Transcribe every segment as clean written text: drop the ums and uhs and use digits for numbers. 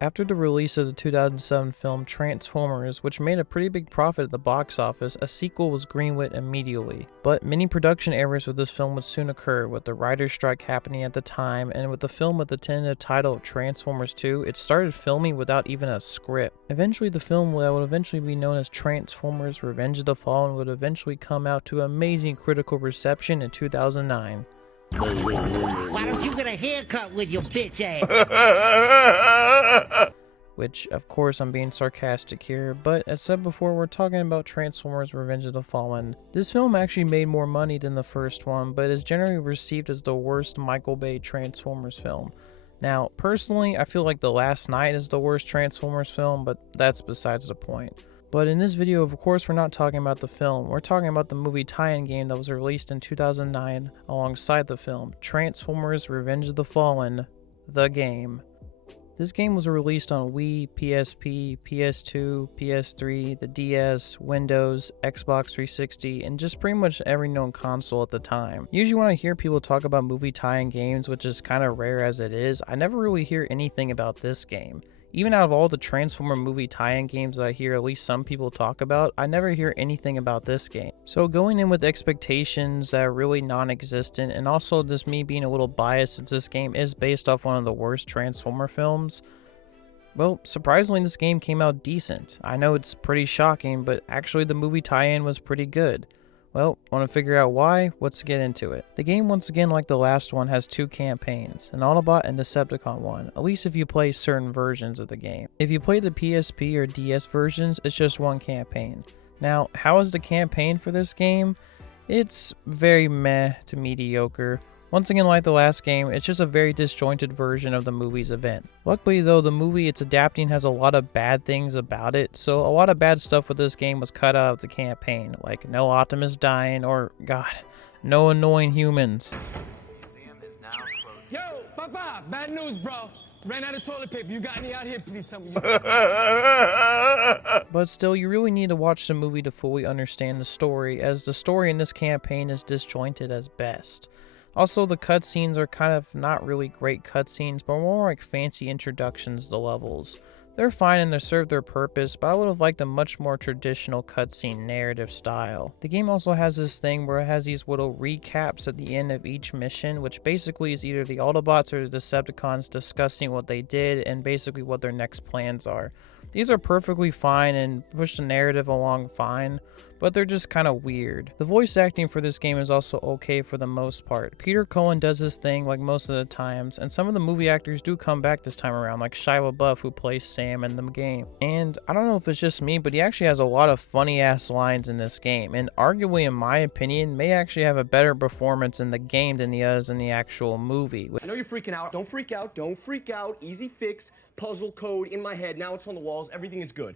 After the release of the 2007 film Transformers, which made a pretty big profit at the box office, a sequel was greenlit immediately. But many production errors with this film would soon occur, with the writer's strike happening at the time, and with the film with the tentative title of Transformers 2, it started filming without even a script. Eventually, the film that would eventually be known as Transformers Revenge of the Fallen would eventually come out to amazing critical reception in 2009. Why don't you get a haircut with your bitch ass? Which, of course, I'm being sarcastic here, but as said before, we're talking about Transformers Revenge of the Fallen. This film actually made more money than the first one, but is generally received as the worst Michael Bay Transformers film. Now, personally, I feel like The Last Night is the worst Transformers film, but that's besides the point. But in this video, of course, we're not talking about the film. We're talking about the movie tie-in game that was released in 2009 alongside the film, Transformers Revenge of the Fallen, the game. This game was released on Wii, PSP, PS2, PS3, the DS, Windows, Xbox 360, and just pretty much every known console at the time. Usually when I hear people talk about movie tie-in games, which is kind of rare as it is, I never really hear anything about this game. Even out of all the Transformer movie tie-in games that I hear at least some people talk about, I never hear anything about this game. So going in with expectations that are really non-existent, and also just me being a little biased since this game is based off one of the worst Transformer films, well, surprisingly this game came out decent. I know it's pretty shocking, but actually the movie tie-in was pretty good. Well, want to figure out why? Let's get into it. The game, once again, like the last one, has two campaigns, an Autobot and Decepticon one, at least if you play certain versions of the game. If you play the PSP or DS versions, it's just one campaign. Now, how is the campaign for this game? It's very meh to mediocre. Once again, like the last game, it's just a very disjointed version of the movie's event. Luckily though, the movie it's adapting has a lot of bad things about it, so a lot of bad stuff with this game was cut out of the campaign, like no Optimus dying or, god, no annoying humans. Yo, Papa, bad news, bro. Ran out of toilet paper. You got any out here? Please tell me. But still, you really need to watch the movie to fully understand the story, as the story in this campaign is disjointed as best. Also, the cutscenes are kind of not really great cutscenes, but more like fancy introductions to levels. They're fine and they serve their purpose, but I would have liked a much more traditional cutscene narrative style. The game also has this thing where it has these little recaps at the end of each mission, which basically is either the Autobots or the Decepticons discussing what they did and basically what their next plans are. These are perfectly fine and push the narrative along fine, but they're just kind of weird. The voice acting for this game is also okay for the most part. Peter Cullen does his thing like most of the times, and some of the movie actors do come back this time around, like Shia LaBeouf who plays Sam in the game. And I don't know if it's just me, but he actually has a lot of funny ass lines in this game, and arguably in my opinion, may actually have a better performance in the game than he does in the actual movie. I know you're freaking out. Don't freak out. Don't freak out. Easy fix. Puzzle code in my head. Now it's on the walls. Everything is good.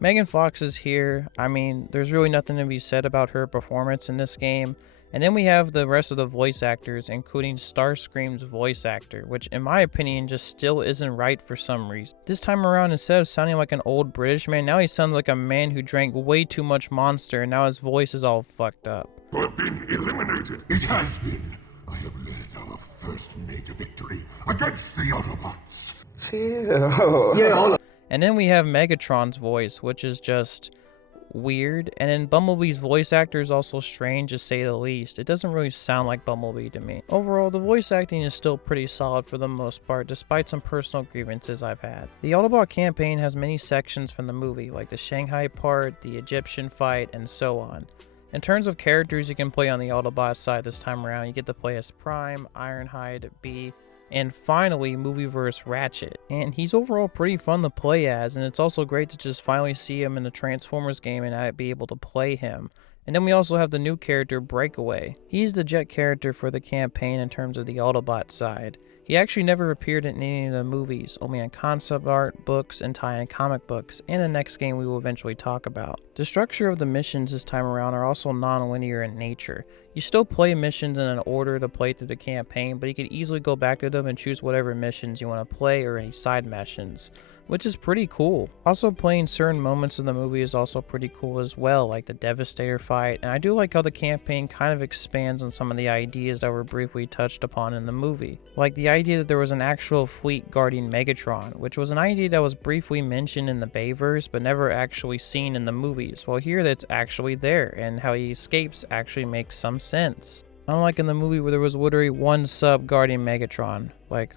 Megan Fox is here. I mean, there's really nothing to be said about her performance in this game. And then we have the rest of the voice actors, including Starscream's voice actor, which in my opinion just still isn't right for some reason. This time around, instead of sounding like an old British man, now he sounds like a man who drank way too much Monster and now his voice is all fucked up. You have been eliminated. It has been. I have led our first major victory against the Autobots. Chill. And then we have Megatron's voice, which is just weird. And then Bumblebee's voice actor is also strange, to say the least. It doesn't really sound like Bumblebee to me. Overall, the voice acting is still pretty solid for the most part, despite some personal grievances I've had. The Autobot campaign has many sections from the movie, like the Shanghai part, the Egyptian fight, and so on. In terms of characters you can play on the Autobot side this time around, you get to play as Prime, Ironhide, Bee, and finally Movieverse Ratchet. And he's overall pretty fun to play as, and it's also great to just finally see him in the Transformers game and I'd be able to play him. And then we also have the new character Breakaway. He's the jet character for the campaign in terms of the Autobot side. He actually never appeared in any of the movies, only in concept art, books, and tie-in comic books, and the next game we will eventually talk about. The structure of the missions this time around are also non-linear in nature. You still play missions in an order to play through the campaign, but you can easily go back to them and choose whatever missions you want to play or any side missions. which is pretty cool. Also, playing certain moments in the movie is also pretty cool as well, like the Devastator fight, and I do like how the campaign kind of expands on some of the ideas that were briefly touched upon in the movie. Like the idea that there was an actual fleet guarding Megatron, which was an idea that was briefly mentioned in the Bayverse but never actually seen in the movies. Well, here that's actually there, and how he escapes actually makes some sense. Unlike in the movie where there was literally one sub guarding Megatron. Like,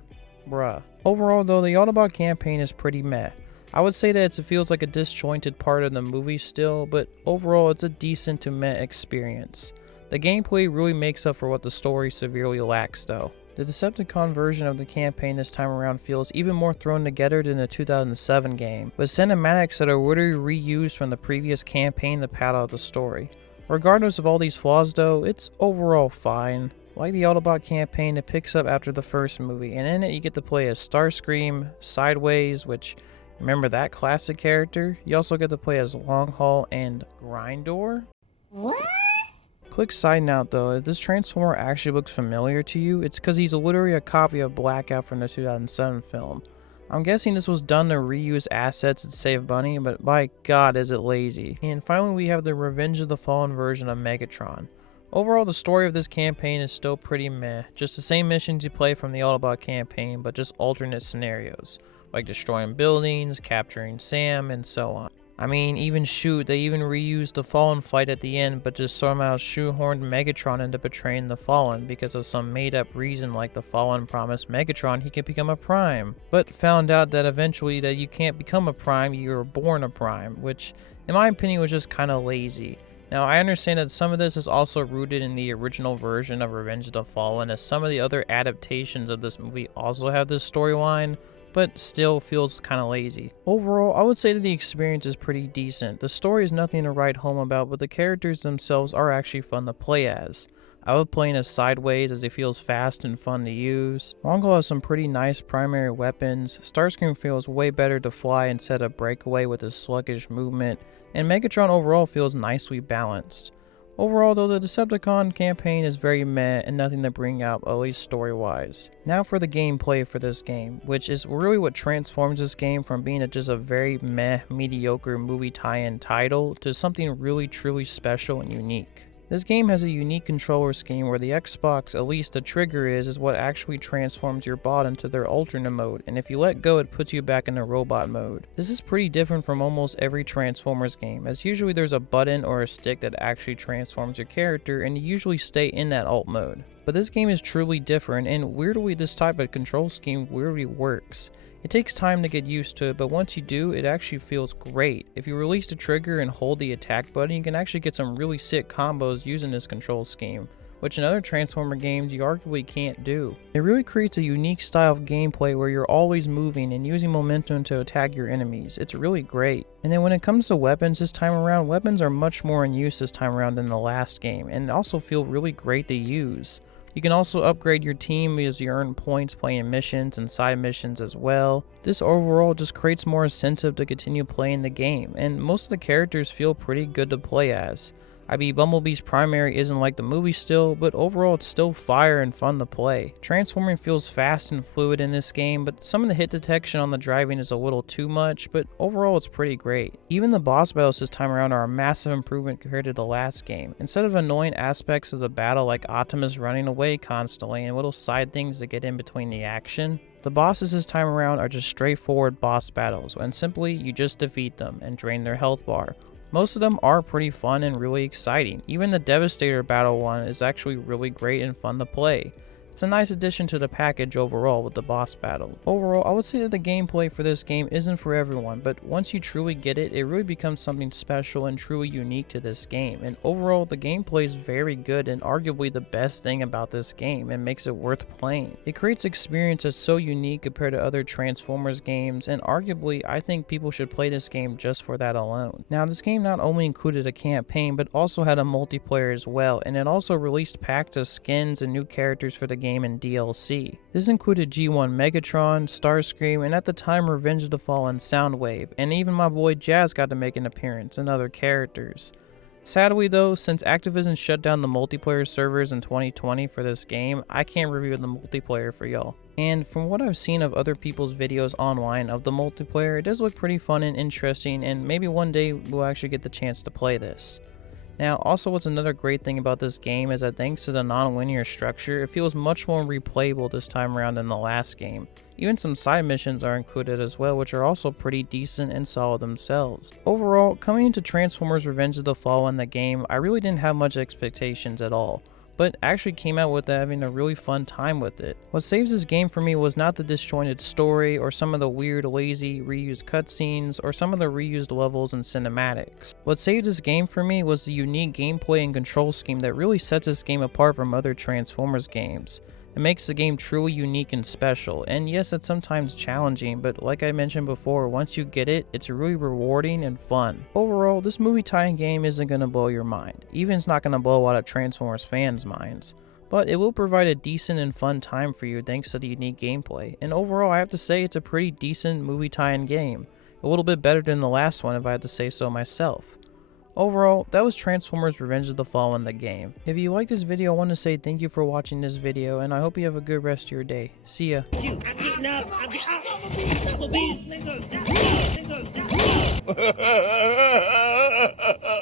bruh. Overall though, the Autobot campaign is pretty meh. I would say that it feels like a disjointed part of the movie still, but overall it's a decent to meh experience. The gameplay really makes up for what the story severely lacks though. The Decepticon version of the campaign this time around feels even more thrown together than the 2007 game, with cinematics that are literally reused from the previous campaign to pad out the story. Regardless of all these flaws though, it's overall fine. Like the Autobot campaign, it picks up after the first movie, and in it you get to play as Starscream, Sideways, which, remember that classic character? You also get to play as Long Haul and Grindor? What? Quick side note though, if this Transformer actually looks familiar to you, it's because he's literally a copy of Blackout from the 2007 film. I'm guessing this was done to reuse assets and save money, but by god is it lazy. And finally we have the Revenge of the Fallen version of Megatron. Overall, the story of this campaign is still pretty meh, just the same missions you play from the Autobot campaign, but just alternate scenarios, like destroying buildings, capturing Sam, and so on. I mean, even shoot, they even reused the Fallen fight at the end, but just somehow shoehorned Megatron into betraying the Fallen because of some made up reason, like the Fallen promised Megatron he could become a Prime, but found out that eventually that you can't become a Prime, you were born a Prime, which in my opinion was just kinda lazy. Now I understand that some of this is also rooted in the original version of Revenge of the Fallen, as some of the other adaptations of this movie also have this storyline, but still feels kind of lazy. Overall, I would say that the experience is pretty decent. The story is nothing to write home about, but the characters themselves are actually fun to play as. I love playing as Sideways as it feels fast and fun to use. Mongol has some pretty nice primary weapons. Starscream feels way better to fly instead of breakaway with his sluggish movement, and Megatron overall feels nicely balanced. Overall though, the Decepticon campaign is very meh and nothing to bring out, at least story-wise. Now for the gameplay for this game, which is really what transforms this game from being just a very meh, mediocre movie tie-in title to something really truly special and unique. This game has a unique controller scheme where the Xbox, at least the trigger is what actually transforms your bot into their alternate mode, and if you let go it puts you back into robot mode. This is pretty different from almost every Transformers game, as usually there's a button or a stick that actually transforms your character and you usually stay in that alt mode. But this game is truly different, and weirdly this type of control scheme weirdly works. It takes time to get used to it, but once you do, it actually feels great. If you release the trigger and hold the attack button, you can actually get some really sick combos using this control scheme, which in other Transformer games you arguably can't do. It really creates a unique style of gameplay where you're always moving and using momentum to attack your enemies. It's really great. And then when it comes to weapons this time around, weapons are much more in use this time around than the last game, and also feel really great to use. You can also upgrade your team as you earn points playing missions and side missions as well. This overall just creates more incentive to continue playing the game, and most of the characters feel pretty good to play as. Bumblebee's primary isn't like the movie still, but overall it's still fire and fun to play. Transforming feels fast and fluid in this game, but some of the hit detection on the driving is a little too much, but overall it's pretty great. Even the boss battles this time around are a massive improvement compared to the last game. Instead of annoying aspects of the battle like Optimus running away constantly and little side things that get in between the action, the bosses this time around are just straightforward boss battles, and simply you just defeat them and drain their health bar. Most of them are pretty fun and really exciting. Even the Devastator battle one is actually really great and fun to play. It's a nice addition to the package overall with the boss battle. Overall, I would say that the gameplay for this game isn't for everyone, but once you truly get it, it really becomes something special and truly unique to this game. And overall, the gameplay is very good and arguably the best thing about this game and makes it worth playing. It creates experience that's so unique compared to other Transformers games, and arguably, I think people should play this game just for that alone. Now, this game not only included a campaign, but also had a multiplayer as well, and it also released packs of skins and new characters for the game and DLC. This included G1 Megatron, Starscream, and at the time Revenge of the Fallen Soundwave, and even my boy Jazz got to make an appearance and other characters. Sadly though, since Activision shut down the multiplayer servers in 2020 for this game, I can't review the multiplayer for y'all. And from what I've seen of other people's videos online of the multiplayer, it does look pretty fun and interesting, and maybe one day we'll actually get the chance to play this. Now, also what's another great thing about this game is that thanks to the non-linear structure, it feels much more replayable this time around than the last game. Even some side missions are included as well, which are also pretty decent and solid themselves. Overall, coming into Transformers Revenge of the Fallen, the game, I really didn't have much expectations at all, but actually came out with having a really fun time with it. What saves this game for me was not the disjointed story or some of the weird, lazy, reused cutscenes or some of the reused levels and cinematics. What saved this game for me was the unique gameplay and control scheme that really sets this game apart from other Transformers games. It makes the game truly unique and special, and yes, it's sometimes challenging, but like I mentioned before, once you get it, it's really rewarding and fun. Overall, this movie tie-in game isn't going to blow your mind. Even it's not going to blow a lot of Transformers fans' minds. But it will provide a decent and fun time for you thanks to the unique gameplay, and overall I have to say it's a pretty decent movie tie-in game. A little bit better than the last one if I had to say so myself. Overall, that was Transformers Revenge of the Fallen, the game. If you liked this video, I want to say thank you for watching this video, and I hope you have a good rest of your day. See ya. I'm getting up. I'm getting up. Let go.